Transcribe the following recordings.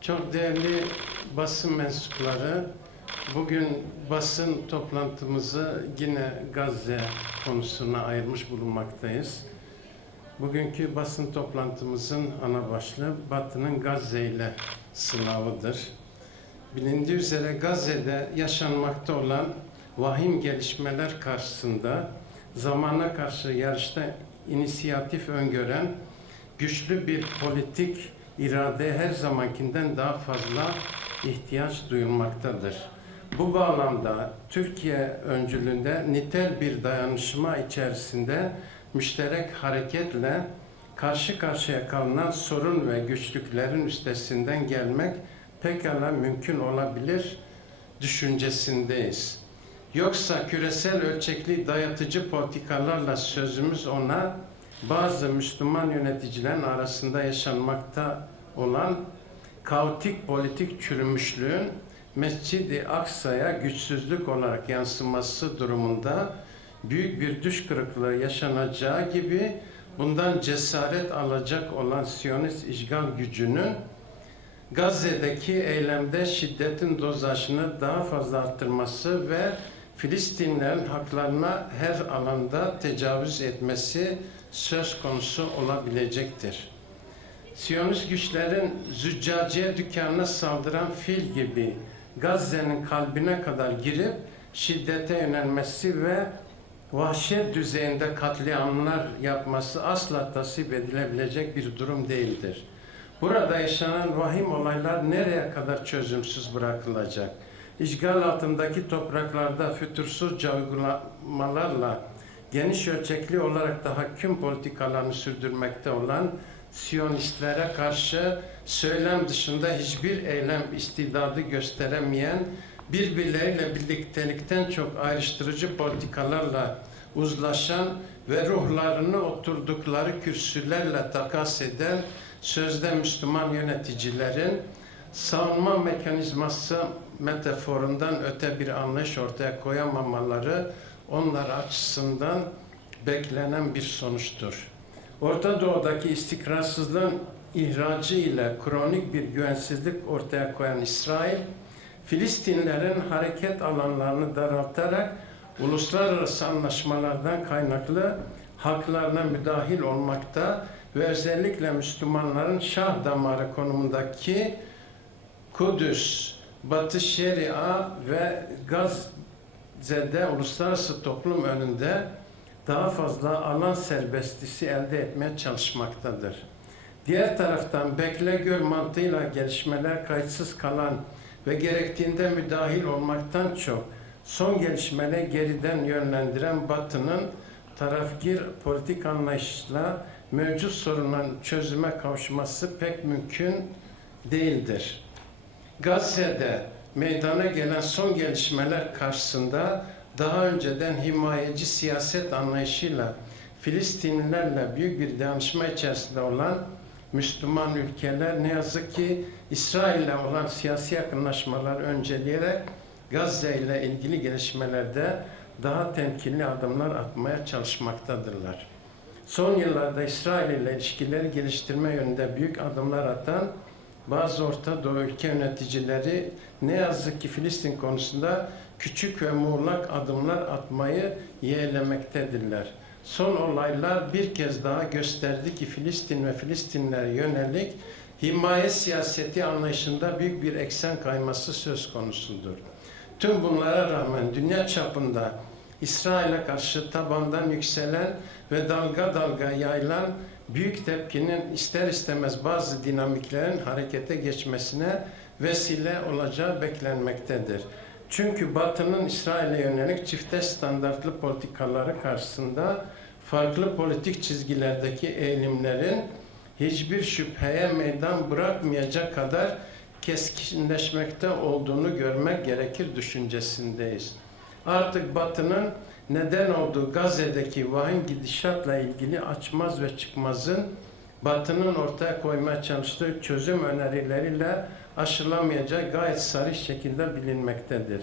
Çok değerli basın mensupları, bugün basın toplantımızı yine Gazze konusuna ayırmış bulunmaktayız. Bugünkü basın toplantımızın ana başlığı Batı'nın Gazze ile sınavıdır. Bilindiği üzere Gazze'de yaşanmakta olan vahim gelişmeler karşısında zamana karşı yarışta inisiyatif öngören güçlü bir politik irade her zamankinden daha fazla ihtiyaç duyulmaktadır. Bu bağlamda Türkiye öncülüğünde nitel bir dayanışma içerisinde müşterek hareketle karşı karşıya kalınan sorun ve güçlüklerin üstesinden gelmek pekala mümkün olabilir düşüncesindeyiz. Yoksa küresel ölçekli dayatıcı politikalarla sözümüz ona bazı Müslüman yöneticilerin arasında yaşanmakta olan kaotik politik çürümüşlüğün Mescid-i Aksa'ya güçsüzlük olarak yansıması durumunda büyük bir düş kırıklığı yaşanacağı gibi bundan cesaret alacak olan Siyonist işgal gücünün Gazze'deki eylemde şiddetin dozajını daha fazla arttırması ve Filistinlerin haklarına her alanda tecavüz etmesi söz konusu olabilecektir. Siyonist güçlerin züccaciye dükkanına saldıran fil gibi Gazze'nin kalbine kadar girip şiddete yönelmesi ve vahşet düzeyinde katliamlar yapması asla tasvip edilebilecek bir durum değildir. Burada yaşanan vahim olaylar nereye kadar çözümsüz bırakılacak? İşgal altındaki topraklarda fütursuzca uygulamalarla geniş ölçekli olarak da hakim politikalarını sürdürmekte olan Siyonistlere karşı söylem dışında hiçbir eylem istidadı gösteremeyen, birbirleriyle birliktelikten çok ayrıştırıcı politikalarla uzlaşan ve ruhlarını oturdukları kürsülerle takas eden sözde Müslüman yöneticilerin savunma mekanizması metaforundan öte bir anlayış ortaya koyamamaları onlar açısından beklenen bir sonuçtur. Orta Doğu'daki istikrarsızlığın ihracı ile kronik bir güvensizlik ortaya koyan İsrail, Filistinlerin hareket alanlarını daraltarak uluslararası anlaşmalardan kaynaklı haklarına müdahil olmakta ve özellikle Müslümanların şah damarı konumundaki Kudüs, Batı Şeria ve Gazze'de uluslararası toplum önünde daha fazla alan serbestisi elde etmeye çalışmaktadır. Diğer taraftan bekle gör mantığıyla gelişmeler kayıtsız kalan ve gerektiğinde müdahil olmaktan çok son gelişmeleri geriden yönlendiren Batı'nın tarafgir politik anlayışla mevcut sorunların çözüme kavuşması pek mümkün değildir. Gazze'de meydana gelen son gelişmeler karşısında daha önceden himayeci siyaset anlayışıyla Filistinlilerle büyük bir dayanışma içerisinde olan Müslüman ülkeler ne yazık ki İsrail ile olan siyasi yakınlaşmalar önceleyerek Gazze ile ilgili gelişmelerde daha temkinli adımlar atmaya çalışmaktadırlar. Son yıllarda İsrail ile ilişkileri geliştirme yönünde büyük adımlar atan bazı Orta Doğu ülke yöneticileri ne yazık ki Filistin konusunda küçük ve muğlak adımlar atmayı yeğlemektedirler. Son olaylar bir kez daha gösterdi ki Filistin ve Filistinlere yönelik himaye siyaseti anlayışında büyük bir eksen kayması söz konusudur. Tüm bunlara rağmen dünya çapında İsrail'e karşı tabandan yükselen ve dalga dalga yayılan büyük tepkinin ister istemez bazı dinamiklerin harekete geçmesine vesile olacağı beklenmektedir. Çünkü Batı'nın İsrail'e yönelik çifte standartlı politikaları karşısında farklı politik çizgilerdeki eğilimlerin hiçbir şüpheye meydan bırakmayacak kadar keskinleşmekte olduğunu görmek gerekir düşüncesindeyiz. Artık Batı'nın neden olduğu Gazze'deki vahim gidişatla ilgili açmaz ve çıkmazın Batı'nın ortaya koymaya çalıştığı çözüm önerileriyle aşılamayacağı gayet sarı şekilde bilinmektedir.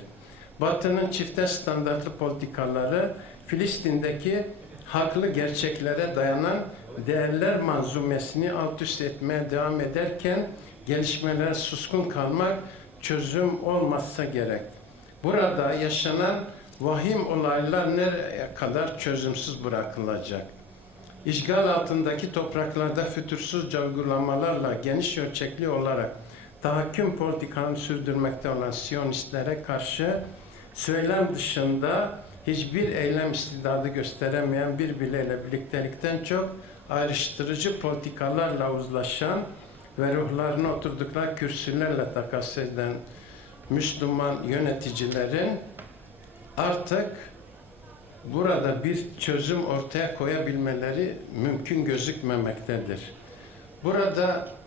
Batı'nın çifte standartlı politikaları Filistin'deki haklı gerçeklere dayanan değerler manzumesini alt üst etmeye devam ederken gelişmelere suskun kalmak çözüm olmazsa gerek. Burada yaşanan vahim olaylar nereye kadar çözümsüz bırakılacak? İşgal altındaki topraklarda fütursuzca uygulamalarla geniş ölçekli olarak tahakküm politikanı sürdürmekte olan Siyonistlere karşı söylem dışında hiçbir eylem istidadı gösteremeyen birbirleriyle birliktelikten çok ayrıştırıcı politikalarla uzlaşan ve ruhlarını oturdukları kürsülerle takas eden Müslüman yöneticilerin artık burada bir çözüm ortaya koyabilmeleri mümkün gözükmemektedir. Burada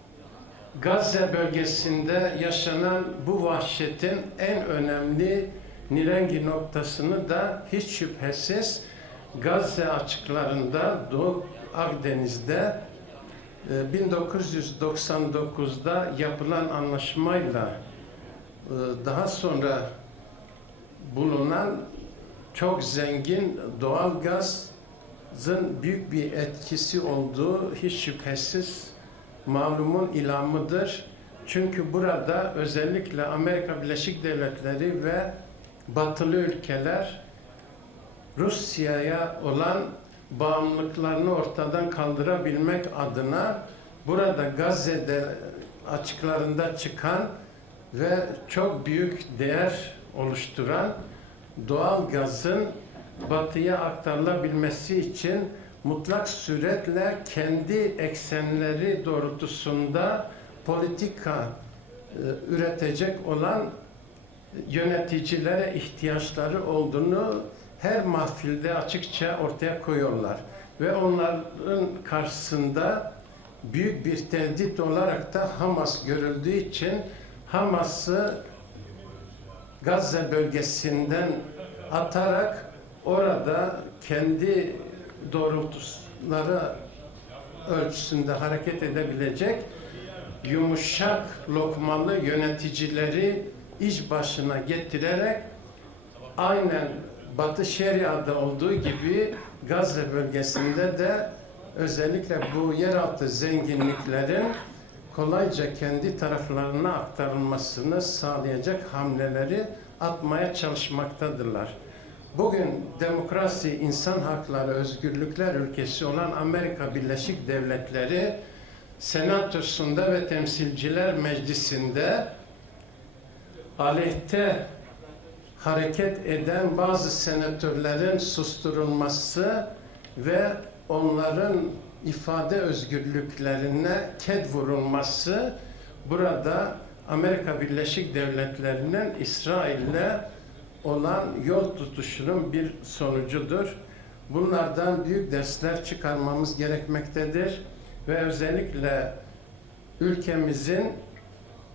Gazze bölgesinde yaşanan bu vahşetin en önemli nirengi noktasını da hiç şüphesiz Gazze açıklarında Doğu Akdeniz'de e, 1999'da yapılan anlaşmayla e, daha sonra bulunan çok zengin doğal gazın büyük bir etkisi olduğu hiç şüphesiz malumun ilamıdır. Çünkü burada özellikle Amerika Birleşik Devletleri ve batılı ülkeler Rusya'ya olan bağımlılıklarını ortadan kaldırabilmek adına burada Gazze'de açıklarında çıkan ve çok büyük değer oluşturan doğal gazın batıya aktarılabilmesi için mutlak suretle kendi eksenleri doğrultusunda politika e, üretecek olan yöneticilere ihtiyaçları olduğunu her mahfilde açıkça ortaya koyuyorlar. Ve onların karşısında büyük bir tehdit olarak da Hamas görüldüğü için Hamas'ı Gazze bölgesinden atarak orada kendi doğrultuları ölçüsünde hareket edebilecek yumuşak lokmalı yöneticileri iş başına getirerek aynen Batı Şeria'da olduğu gibi Gazze bölgesinde de özellikle bu yeraltı zenginliklerin kolayca kendi taraflarına aktarılmasını sağlayacak hamleleri atmaya çalışmaktadırlar. Bugün demokrasi, insan hakları, özgürlükler ülkesi olan Amerika Birleşik Devletleri Senatosunda ve Temsilciler Meclisi'nde aleyhte hareket eden bazı senatörlerin susturulması ve onların ifade özgürlüklerine ket vurulması burada Amerika Birleşik Devletleri'nin İsrail'le olan yol tutuşunun bir sonucudur. Bunlardan büyük dersler çıkarmamız gerekmektedir ve özellikle ülkemizin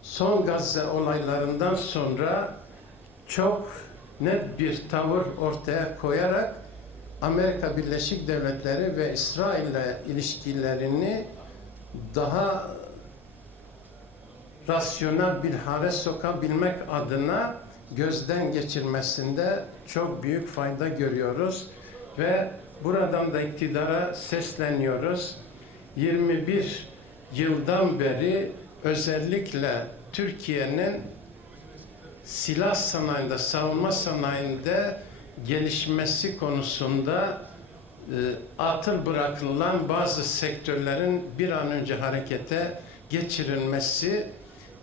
son Gazze olaylarından sonra çok net bir tavır ortaya koyarak Amerika Birleşik Devletleri ve İsrail ile ilişkilerini daha rasyonel bir hale sokabilmek adına gözden geçirmesinde çok büyük fayda görüyoruz ve buradan da iktidara sesleniyoruz. 21 yıldan beri özellikle Türkiye'nin silah sanayinde, savunma sanayinde gelişmesi konusunda e, atıl bırakılan bazı sektörlerin bir an önce harekete geçirilmesi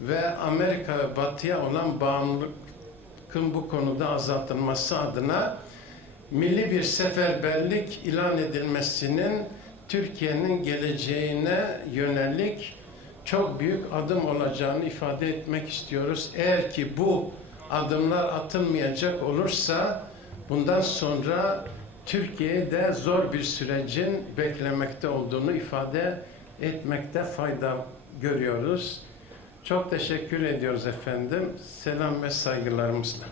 ve Amerika ve Batı'ya olan bağımlılıkın bu konuda azaltılması adına milli bir seferberlik ilan edilmesinin Türkiye'nin geleceğine yönelik çok büyük adım olacağını ifade etmek istiyoruz. Eğer ki bu adımlar atılmayacak olursa bundan sonra Türkiye'de zor bir sürecin beklemekte olduğunu ifade etmekte fayda görüyoruz. Çok teşekkür ediyoruz efendim. Selam ve saygılarımızla.